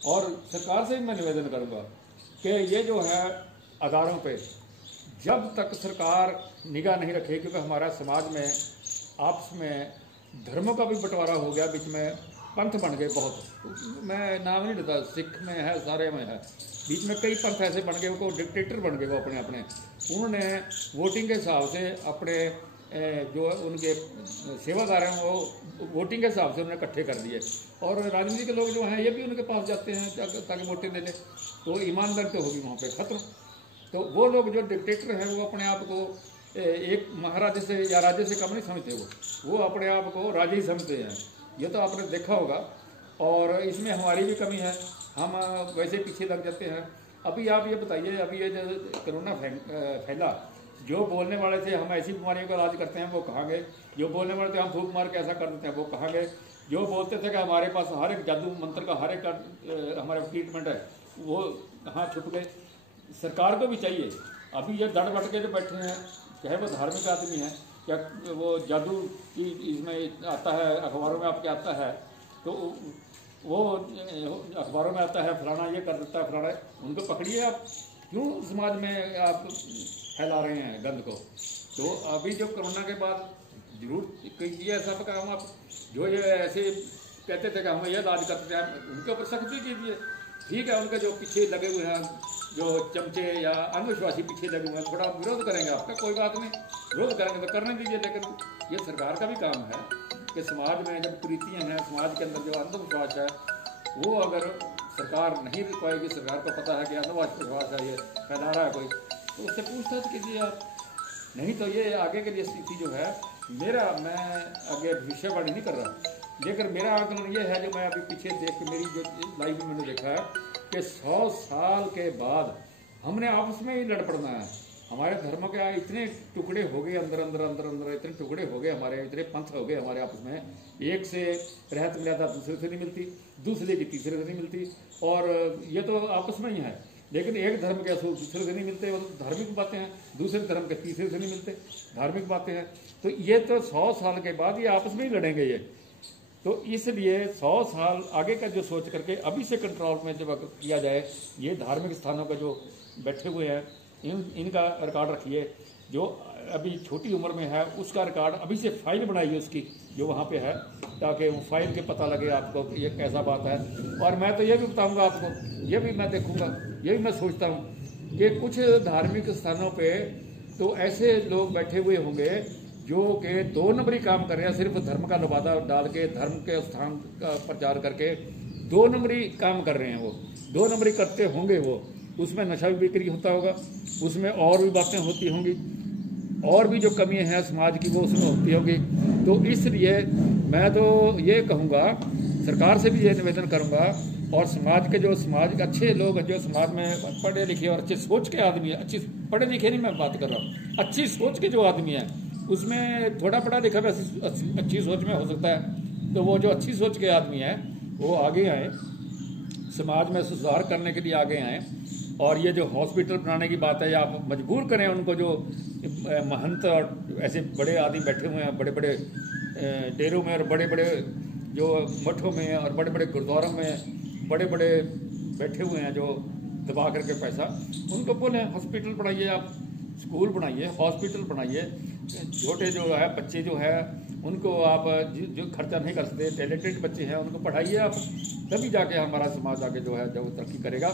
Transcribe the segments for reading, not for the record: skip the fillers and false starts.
और सरकार से भी मैं निवेदन करूंगा कि ये जो है अदारों पे जब तक सरकार निगाह नहीं रखे, क्योंकि हमारा समाज में आपस में धर्मों का भी बंटवारा हो गया, बीच में पंथ बन गए बहुत। मैं नाम नहीं लेता, सिख में है, सारे में है, बीच में कई पंथ ऐसे बन गए, वो डिक्टेटर बन गए। वो अपने अपने उन्होंने वोटिंग के हिसाब से अपने जो उनके सेवादार हैं वो वोटिंग के हिसाब से उन्होंने इकट्ठे कर दिए, और राजनीति के लोग जो हैं ये भी उनके पास जाते हैं ताकि वोटें दे लें। तो ईमानदारी तो होगी वहाँ पे खत्म। तो वो लोग जो डिक्टेटर हैं वो अपने आप को एक महाराजे से या राजे से कम नहीं समझते, वो अपने आप को राजे ही समझते हैं। ये तो आपने देखा होगा, और इसमें हमारी भी कमी है, हम वैसे पीछे लग जाते हैं। अभी आप ये बताइए, अभी ये जो कोरोना फैला, जो बोलने वाले थे हम ऐसी बीमारियों का इलाज करते हैं वो कहाँ गए? जो बोलने वाले थे हम फूंक मार के ऐसा कर देते हैं वो कहाँ गए? जो बोलते थे कि हमारे पास हर एक जादू मंत्र का हर एक हमारा ट्रीटमेंट है, वो कहाँ छुप गए? सरकार को भी चाहिए। अभी ये दड़ बट के जो बैठे हैं, चाहे वो धार्मिक आदमी है, क्या वो जादू की इसमें आता है, अखबारों में आपके आता है, तो वो अखबारों में आता है फलाना ये कर देता है फलाना, उनको पकड़िए आप। क्यों समाज में आप फैला रहे हैं गंद को? तो अभी जो कोरोना के बाद जरूर कीजिए ऐसा काम। आप जो ये ऐसे कहते थे कि हम ये इलाज करते थे, उनके ऊपर सख्ती कीजिए। ठीक है, उनके जो पीछे लगे हुए हैं, जो चमचे या अंधविश्वासी पीछे लगे हुए हैं, थोड़ा विरोध करेंगे आपका, कोई बात नहीं, विरोध करेंगे तो करने दीजिए। लेकिन ये सरकार का भी काम है कि समाज में जब कुरीतियाँ हैं, समाज के अंदर जो अंधविश्वास है, वो अगर सरकार नहीं रुक पाएगी, सरकार को पता है कि अंधविश्वास है ये फैला रहा है कोई, तो उससे पूछताछ कीजिए आप। नहीं तो ये आगे के लिए स्थिति जो है, मैं आगे भविष्यवाणी नहीं कर रहा, लेकिन मेरा आकलन ये है, जो मैं अभी पीछे देख के मेरी जो लाइफ में मैंने देखा है कि 100 साल के बाद हमने आपस में ही लड़ पड़ना है। हमारे धर्म के इतने टुकड़े हो गए, अंदर अंदर अंदर अंदर इतने टुकड़े हो गए, हमारे इतने पंथ हो गए हमारे आपस में, एक से रहत मिलाता दूसरे से नहीं मिलती, दूसरे की तीसरे से नहीं मिलती, और ये तो आपस में ही है। लेकिन एक धर्म के असूल दूसरे से नहीं मिलते, वो तो धार्मिक बातें हैं, दूसरे धर्म के तीसरे से नहीं मिलते, धार्मिक बातें हैं। तो ये तो 100 साल के बाद ये आपस में ही लड़ेंगे ये। तो इसलिए 100 साल आगे का जो सोच करके अभी से कंट्रोल में जब किया जाए, ये धार्मिक स्थानों का जो बैठे हुए हैं इनका रिकॉर्ड रखिए। जो अभी छोटी उम्र में है उसका रिकॉर्ड अभी से फाइल बनाइए उसकी, जो वहाँ पे है, ताकि वो फाइल के पता लगे आपको ये कैसा बात है। और मैं तो ये भी बताऊँगा आपको, ये भी मैं देखूँगा, ये भी मैं सोचता हूँ कि कुछ धार्मिक स्थानों पर तो ऐसे लोग बैठे हुए होंगे जो कि 2 नंबरी काम कर रहे हैं, सिर्फ धर्म का लबादा डाल के, धर्म के स्थान का प्रचार करके 2 नंबरी काम कर रहे हैं। वो 2 नंबरी करते होंगे, वो उसमें नशा भी बिक्री होता होगा, उसमें और भी बातें होती होंगी, और भी जो कमियां हैं समाज की वो उसमें होती होंगी। तो इसलिए मैं तो ये कहूँगा, सरकार से भी ये निवेदन करूँगा, और समाज के जो अच्छे लोग जो समाज में पढ़े लिखे और अच्छे सोच के आदमी है, अच्छी पढ़े लिखे नहीं मैं बात कर रहा हूँ, अच्छी सोच के जो आदमी है, उसमें थोड़ा पढ़ा लिखा भी अच्छी सोच में हो सकता है। तो वो जो अच्छी सोच के आदमी हैं वो आगे आए, समाज में सुधार करने के लिए आगे आए। और ये जो हॉस्पिटल बनाने की बात है, या आप मजबूर करें उनको, जो महंत और ऐसे बड़े आदमी बैठे हुए हैं बड़े बड़े डेरों में, और बड़े बड़े जो मठों में, और बड़े बड़े गुरुद्वारों में बड़े बड़े बैठे हुए हैं जो दबा करके पैसा, उनको बोलें हॉस्पिटल बनाइए, आप स्कूल बनाइए, हॉस्पिटल बनाइए। छोटे जो है बच्चे जो है उनको आप जो खर्चा नहीं कर सकते, टैलेंटेड बच्चे हैं, उनको पढ़ाइए आप, तभी जाके हमारा समाज आगे जो है जो तरक्की करेगा।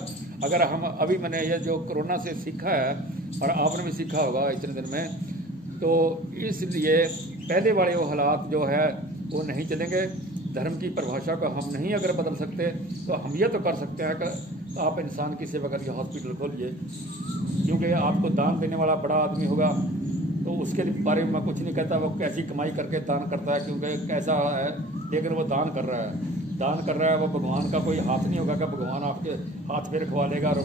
अगर हम अभी मैंने ये जो कोरोना से सीखा है, और आपने भी सीखा होगा इतने दिन में, तो इसलिए पहले वाले वो हालात जो है वो नहीं चलेंगे। धर्म की परिभाषा को हम नहीं अगर बदल सकते, तो हम ये तो कर सकते हैं कि आप इंसान की सेवा करके हॉस्पिटल खोलिए, क्योंकि आपको दान देने वाला बड़ा आदमी होगा, तो उसके बारे में मैं कुछ नहीं कहता वो कैसी कमाई करके दान करता है, क्योंकि कैसा है, लेकिन वो दान कर रहा है, वो भगवान का कोई हाथ नहीं होगा कि भगवान आपके हाथ पे रखवा लेगा और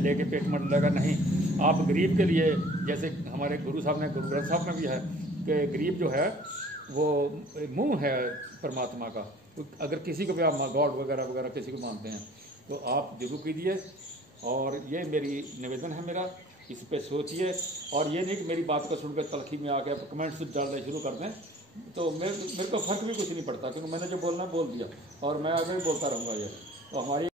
लेके पेट में डालेगा। नहीं, आप गरीब के लिए, जैसे हमारे गुरु साहब ने, गुरु ग्रंथ साहब में भी है कि गरीब जो है वो मुंह है परमात्मा का। तो अगर किसी को भी आप गॉड वगैरह वगैरह किसी को मानते हैं तो आप जरूर कीजिए। और ये मेरी निवेदन है मेरा, इस पे सोचिए। और ये नहीं कि मेरी बात को सुनकर तलखी में आ गया कमेंट्स डालने शुरू कर दें, तो मेरे को फर्क भी कुछ नहीं पड़ता, क्योंकि मैंने जो बोलना बोल दिया, और मैं आगे भी बोलता रहूँगा। ये तो हमारी